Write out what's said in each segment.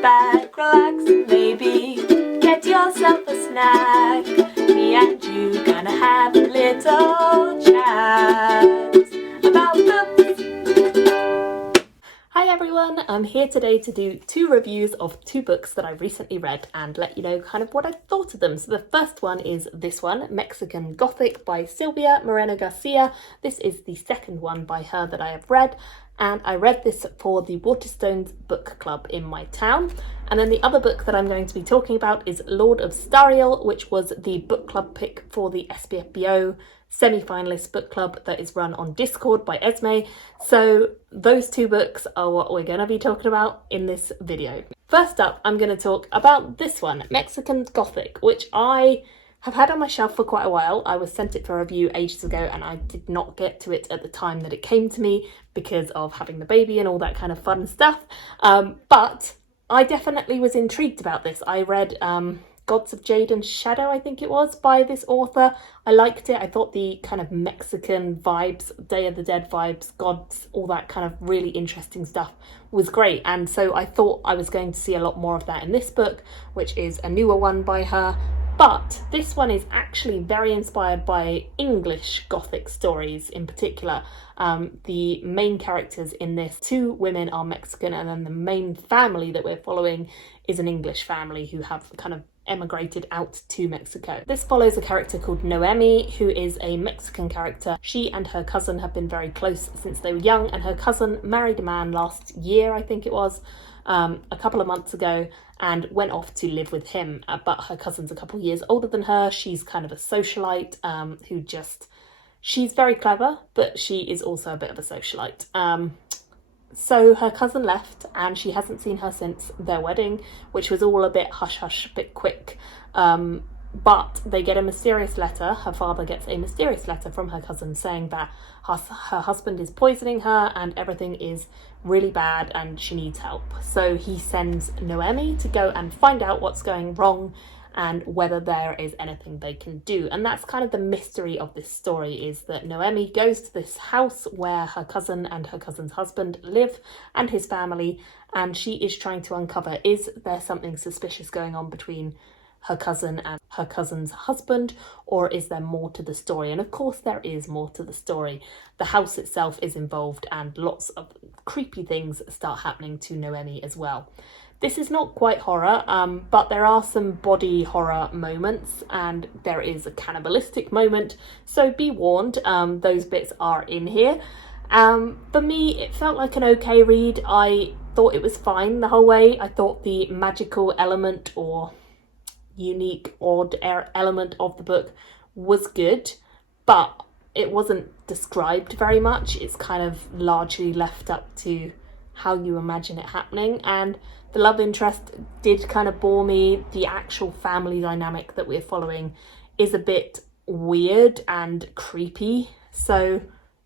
back, relax, maybe get yourself a snack. Me and you gonna have a little chat about books. Hi everyone, I'm here today to do two reviews of two books that I recently read and let you know kind of what I thought of them. So the first one is this one, Mexican Gothic by Silvia Moreno Garcia. This is the second one by her that I have read, and I read this for the Waterstones book club in my town. And then the other book that I'm going to be talking about is Lord of Stariel, which was the book club pick for the SPFBO semi-finalist book club that is run on Discord by Esme. So those two books are what we're going to be talking about in this video. First up, I'm going to talk about this one, Mexican Gothic, which I have had on my shelf for quite a while. I was sent it for review ages ago and I did not get to it at the time that it came to me because of having the baby and all that kind of fun stuff. But I definitely was intrigued about this. I read Gods of Jade and Shadow, I think it was, by this author. I liked it. I thought the kind of Mexican vibes, Day of the Dead vibes, gods, all that kind of really interesting stuff was great. And so I thought I was going to see a lot more of that in this book, which is a newer one by her. But this one is actually very inspired by English Gothic stories in particular. The main characters in this, two women are Mexican, and then the main family that we're following is an English family who have kind of emigrated out to Mexico. This follows a character called Noemi, who is a Mexican character. She and her cousin have been very close since they were young, and her cousin married a man last year, I think it was, a couple of months ago, and went off to live with him. But her cousin's a couple of years older than her. She's kind of a socialite she's very clever, but she is also a bit of a socialite. So her cousin left and she hasn't seen her since their wedding, which was all a bit hush-hush, a bit quick. But they get a mysterious letter. Her father gets a mysterious letter from her cousin saying that her husband is poisoning her and everything is really bad and she needs help. So he sends Noemi to go and find out what's going wrong and whether there is anything they can do. And that's kind of the mystery of this story, is that Noemi goes to this house where her cousin and her cousin's husband live and his family, and she is trying to uncover, is there something suspicious going on between her cousin and her cousin's husband, or is there more to the story? And of course there is more to the story. The house itself is involved and lots of creepy things start happening to Noemi as well. This is not quite horror, but there are some body horror moments and there is a cannibalistic moment, so be warned, those bits are in here. For me, it felt like an okay read. I thought it was fine the whole way. I thought the magical element or unique, odd element of the book was good, but it wasn't described very much. It's kind of largely left up to how you imagine it happening, and the love interest did kind of bore me. The actual family dynamic that we're following is a bit weird and creepy, so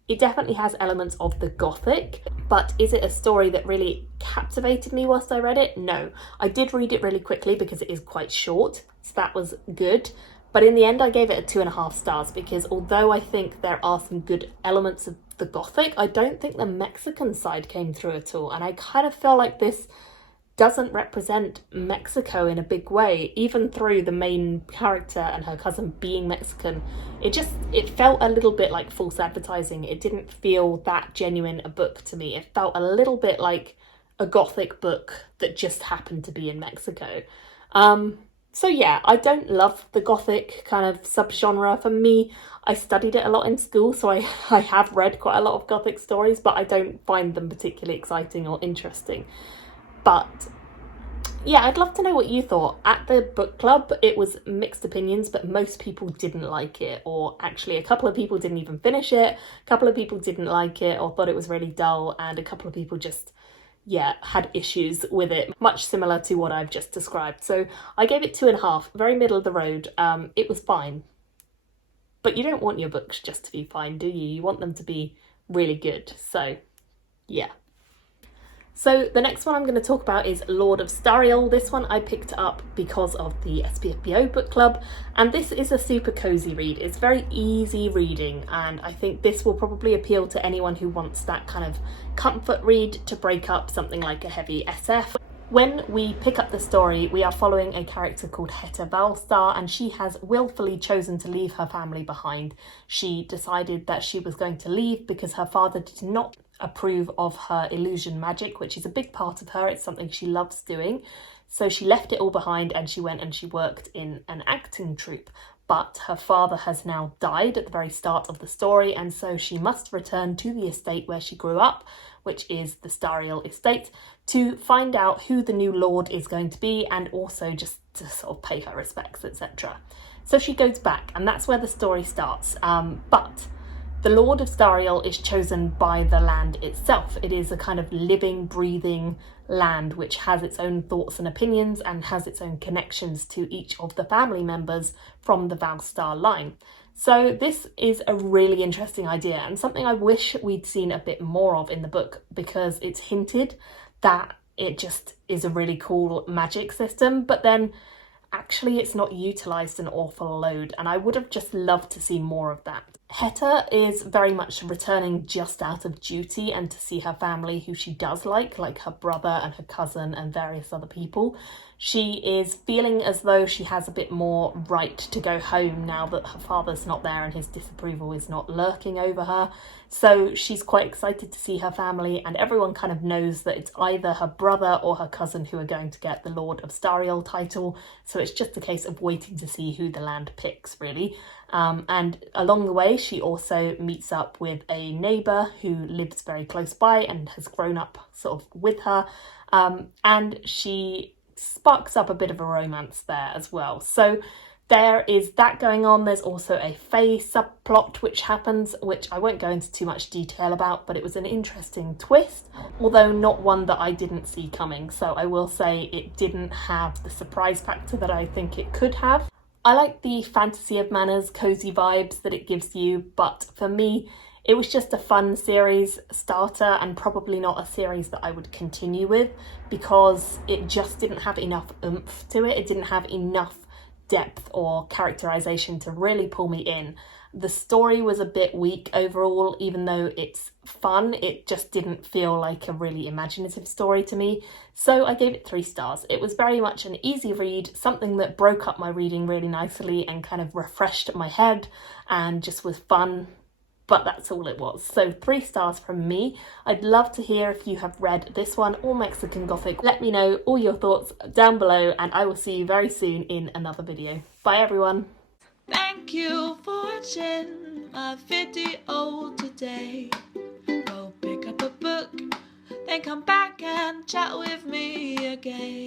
it definitely has elements of the Gothic. But is it a story that really captivated me whilst I read it? No. I did read it really quickly because it is quite short, so that was good. But in the end, I gave it a 2.5 stars because although I think there are some good elements of the Gothic, I don't think the Mexican side came through at all. And I kind of feel like this doesn't represent Mexico in a big way, even through the main character and her cousin being Mexican. It felt a little bit like false advertising. It didn't feel that genuine a book to me. It felt a little bit like a Gothic book that just happened to be in Mexico. So yeah, I don't love the Gothic kind of subgenre. For me, I studied it a lot in school, so I have read quite a lot of Gothic stories, but I don't find them particularly exciting or interesting. But yeah, I'd love to know what you thought. At the book club, it was mixed opinions, but most people didn't like it, or actually a couple of people didn't even finish it, a couple of people didn't like it or thought it was really dull, and a couple of people just had issues with it, much similar to what I've just described. So I gave it 2.5, very middle of the road. It was fine. But you don't want your books just to be fine, do you? You want them to be really good. So yeah. So the next one I'm going to talk about is Lord of Stariel. This one I picked up because of the SPFBO book club, and this is a super cozy read. It's very easy reading, and I think this will probably appeal to anyone who wants that kind of comfort read to break up something like a heavy SF. When we pick up the story, we are following a character called Hetta Valstar, and she has willfully chosen to leave her family behind. She decided that she was going to leave because her father did not approve of her illusion magic, which is a big part of her. It's something she loves doing. So she left it all behind and she went and she worked in an acting troupe. But her father has now died at the very start of the story, and so she must return to the estate where she grew up, which is the Stariel estate, to find out who the new lord is going to be and also just to sort of pay her respects, etc. So she goes back, and that's where the story starts. But the Lord of Stariel is chosen by the land itself. It is a kind of living, breathing land which has its own thoughts and opinions and has its own connections to each of the family members from the Valstar line. So this is a really interesting idea and something I wish we'd seen a bit more of in the book, because it's hinted that it just is a really cool magic system, but then actually it's not utilised an awful load, and I would have just loved to see more of that. Hetta is very much returning just out of duty and to see her family, who she does like her brother and her cousin and various other people. She is feeling as though she has a bit more right to go home now that her father's not there and his disapproval is not lurking over her. So she's quite excited to see her family, and everyone kind of knows that it's either her brother or her cousin who are going to get the Lord of Stariel title. So it's just a case of waiting to see who the land picks, really. And along the way, she also meets up with a neighbour who lives very close by and has grown up sort of with her. And she sparks up a bit of a romance there as well. So there is that going on. There's also a Fae subplot which happens, which I won't go into too much detail about, but it was an interesting twist, although not one that I didn't see coming. So I will say it didn't have the surprise factor that I think it could have. I like the fantasy of manners, cozy vibes that it gives you, but for me, it was just a fun series starter and probably not a series that I would continue with, because it just didn't have enough oomph to it. It didn't have enough depth or characterization to really pull me in. The story was a bit weak overall. Even though it's fun, it just didn't feel like a really imaginative story to me. So I gave it 3 stars. It was very much an easy read, something that broke up my reading really nicely and kind of refreshed my head and just was fun. But that's all it was. So 3 stars from me. I'd love to hear if you have read this one or Mexican Gothic. Let me know all your thoughts down below, and I will see you very soon in another video. Bye everyone. Thank you for watching my video today. Go pick up a book, then come back and chat with me again.